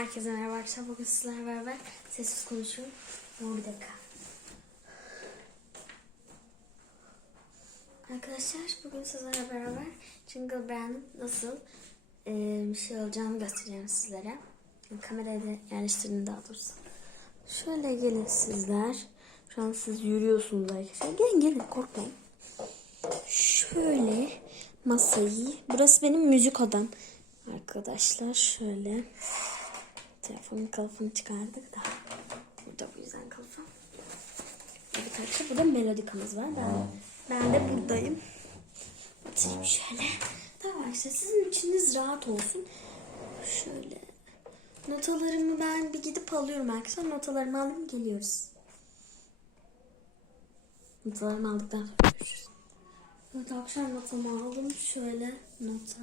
Herkese merhaba arkadaşlar. Bugün sizlerle beraber sessiz konuşuyorum. Ama bir dakika. Arkadaşlar bugün sizlerle beraber Jingle Brand'ın nasıl e, bir şey olacağını göstereceğim sizlere. Kamerayı da daha doğrusu. Şöyle gelin sizler. Şu an siz yürüyorsunuz arkadaşlar. Gelin gelin korkmayın. Şöyle masayı. Burası benim müzik odam. Arkadaşlar şöyle. Telefonun kılıfını çıkardık da. Burada bu yüzden kılıfım. Evet arkadaşlar burada melodikamız var. Ben, ben de buradayım. Oturayım şöyle. Tamam arkadaşlar sizin içiniz rahat olsun. Şöyle. Notalarımı ben bir gidip alıyorum arkadaşlar. Notalarımı alayım geliyoruz. Notalarımı aldıktan sonra görüşürüz. Evet akşam notamı aldım. Şöyle nota.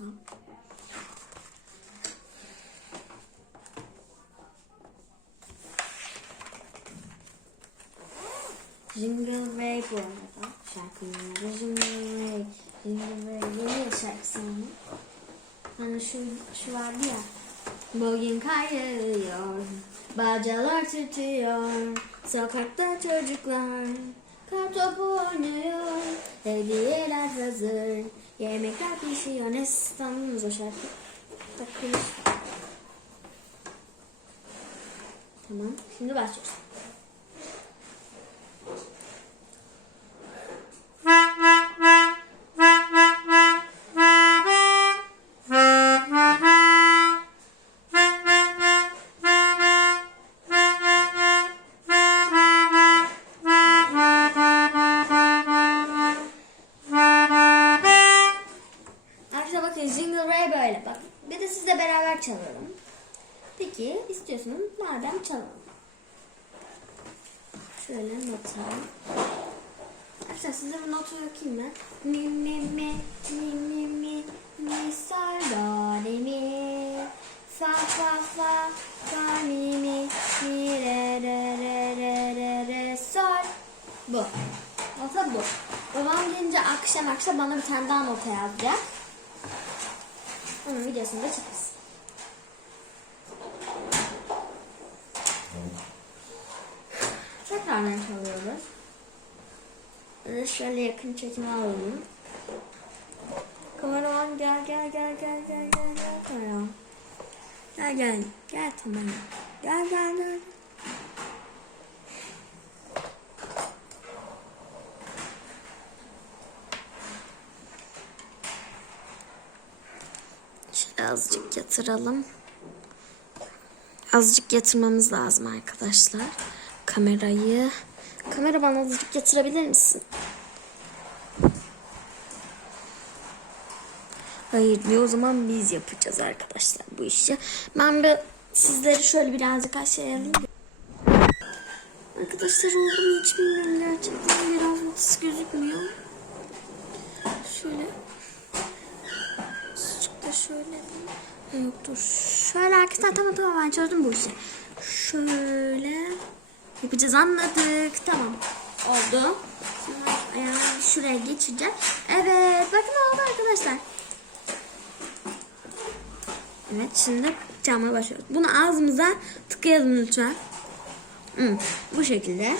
Jingle Way bu arada şarkının adı. Jingle Way. Jingle Way. Yeni ya şarkısı onun. Hani şu, şu vardı ya. Bugün kar yağıyor. Bacalar titriyor. Sokakta çocuklar. Kar topu oynuyor. Hediyeler hazır. Yemekler pişiyor. Ne standınız o şarkı? Takılmış. Tamam. Şimdi başlıyoruz. Ray böyle bak. Bir de sizle beraber çalalım. Peki istiyorsanız madem çalalım. Şöyle nota. Arkadaşlar size bir notu okuyayım ben. Mi mi mi mi mi mi mi sol do re mi fa fa fa fa mi mi mi re re re re re re sol. Bu. Nota bu. Babam gelince akşam akşam bana bir tane daha nota yazacak. Onun videosunu da çekeriz. Tekrardan çalıyoruz. Böyle şöyle yakın çekimi alalım. Kameraman gel gel gel gel gel gel gel kameraman. Gel gel gel tamam. Gel gel gel. Şöyle azıcık yatıralım. Azıcık yatırmamız lazım arkadaşlar. Kamerayı. Kamera bana azıcık yatırabilir misin? Hayır diyor o zaman biz yapacağız arkadaşlar bu işi. Ben bir sizleri şöyle birazcık aşağıya alayım. Arkadaşlar oldu mu hiç bilmiyorum gerçekten biraz gözükmüyor. Şöyle Da şöyle. Ha, Yok. Şöyle arkadaşlar tamam tamam ben çözdüm bu işi. Şöyle yapacağız anladık. Tamam. Oldu. Ayağımı şuraya geçeceğim. Evet bakın oldu arkadaşlar. Evet şimdi çalmaya başlıyoruz. Bunu ağzımıza tıkayalım lütfen. Hı, bu şekilde.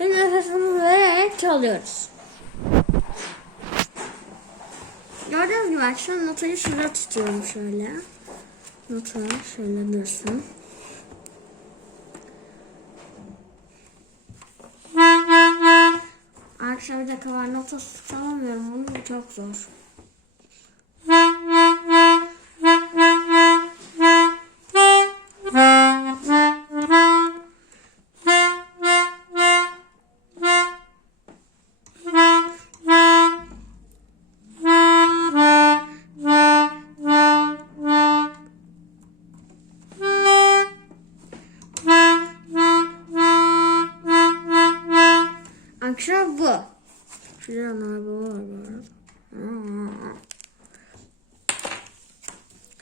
Ve nefesimizi vererek çalıyoruz. Gördüğünüz gibi arkadaşlar notayı şurada tutuyorum şöyle. Nota şöyle dursun. Arkadaşlar bir dakika var nota tutamıyorum bunu bu çok zor. Arkadaşlar bu. Şurada bu var bu arada.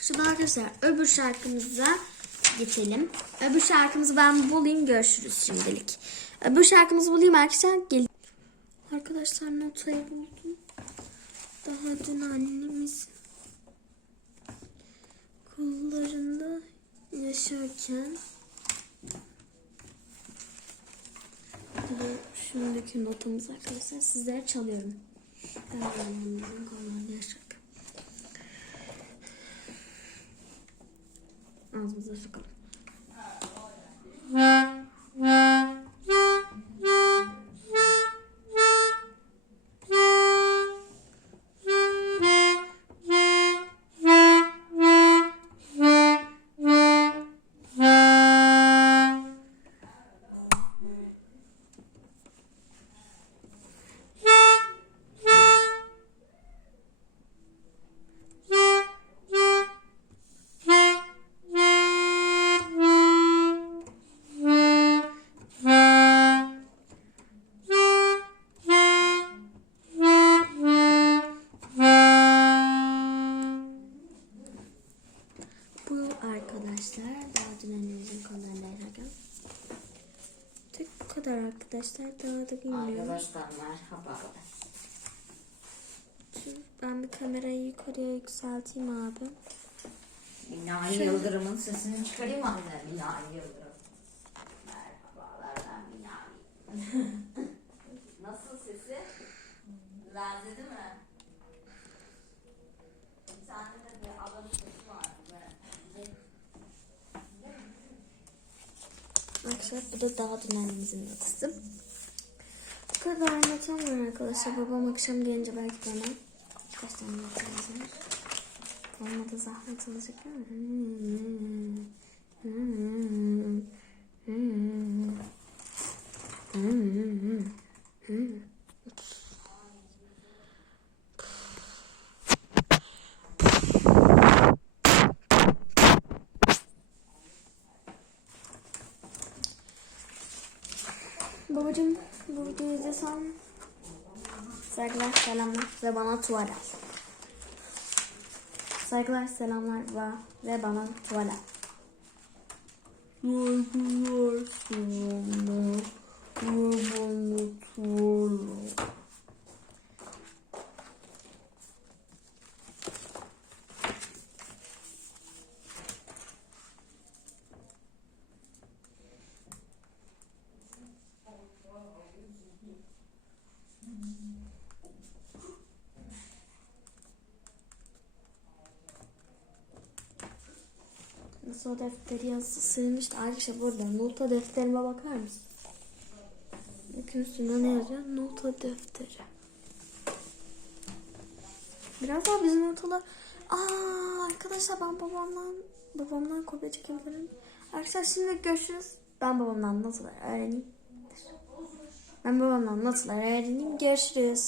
Şimdi arkadaşlar öbür şarkımıza geçelim. Öbür şarkımızı ben bulayım görüşürüz şimdilik. Öbür şarkımızı bulayım arkadaşlar. Gel. Arkadaşlar notayı buldum. Daha dün annemiz kollarında yaşarken Şimdiki notumuz arkadaşlar sizlere çalıyorum. Kahramanımızın yaşarken. Ağzımıza sokalım. Kadar arkadaşlar. Daha da bilmiyorum. Arkadaşlar merhaba. Ben bir kamerayı yukarıya yükselteyim abi. Binali Yıldırım'ın sesini çıkarayım anne? Binali Yıldırım. Merhabalar ben Binali. Nasıl sesi? Benzedi mi? Bir tane de bir adamın sesi vardı. böyle. Arkadaşlar bu da daha düzenimizin notusu. Bu kadar var arkadaşlar. Babam akşam gelince belki bana kaç tane notumuz var. Olmadı zahmet olacak ama. Hmm. Hmm. Hmm. Hmm. Hmm. İzlesen saygılar selamlar ve bana tuvalet. Saygılar selamlar ve, ve bana tuvalet. Saygılar selamlar ve bana tuvalet. Nasıl o defteri yazısı sığmıştı. Arkadaşlar burada nota defterime bakar mısın? Bakın üstünde ne yazıyor? Nota defteri. Biraz daha bizim notalar... Aa arkadaşlar ben babamdan babamdan kopya çekebilirim. Arkadaşlar şimdi görüşürüz. Ben babamdan notaları öğreneyim. Ben babamdan notaları öğreneyim. Görüşürüz.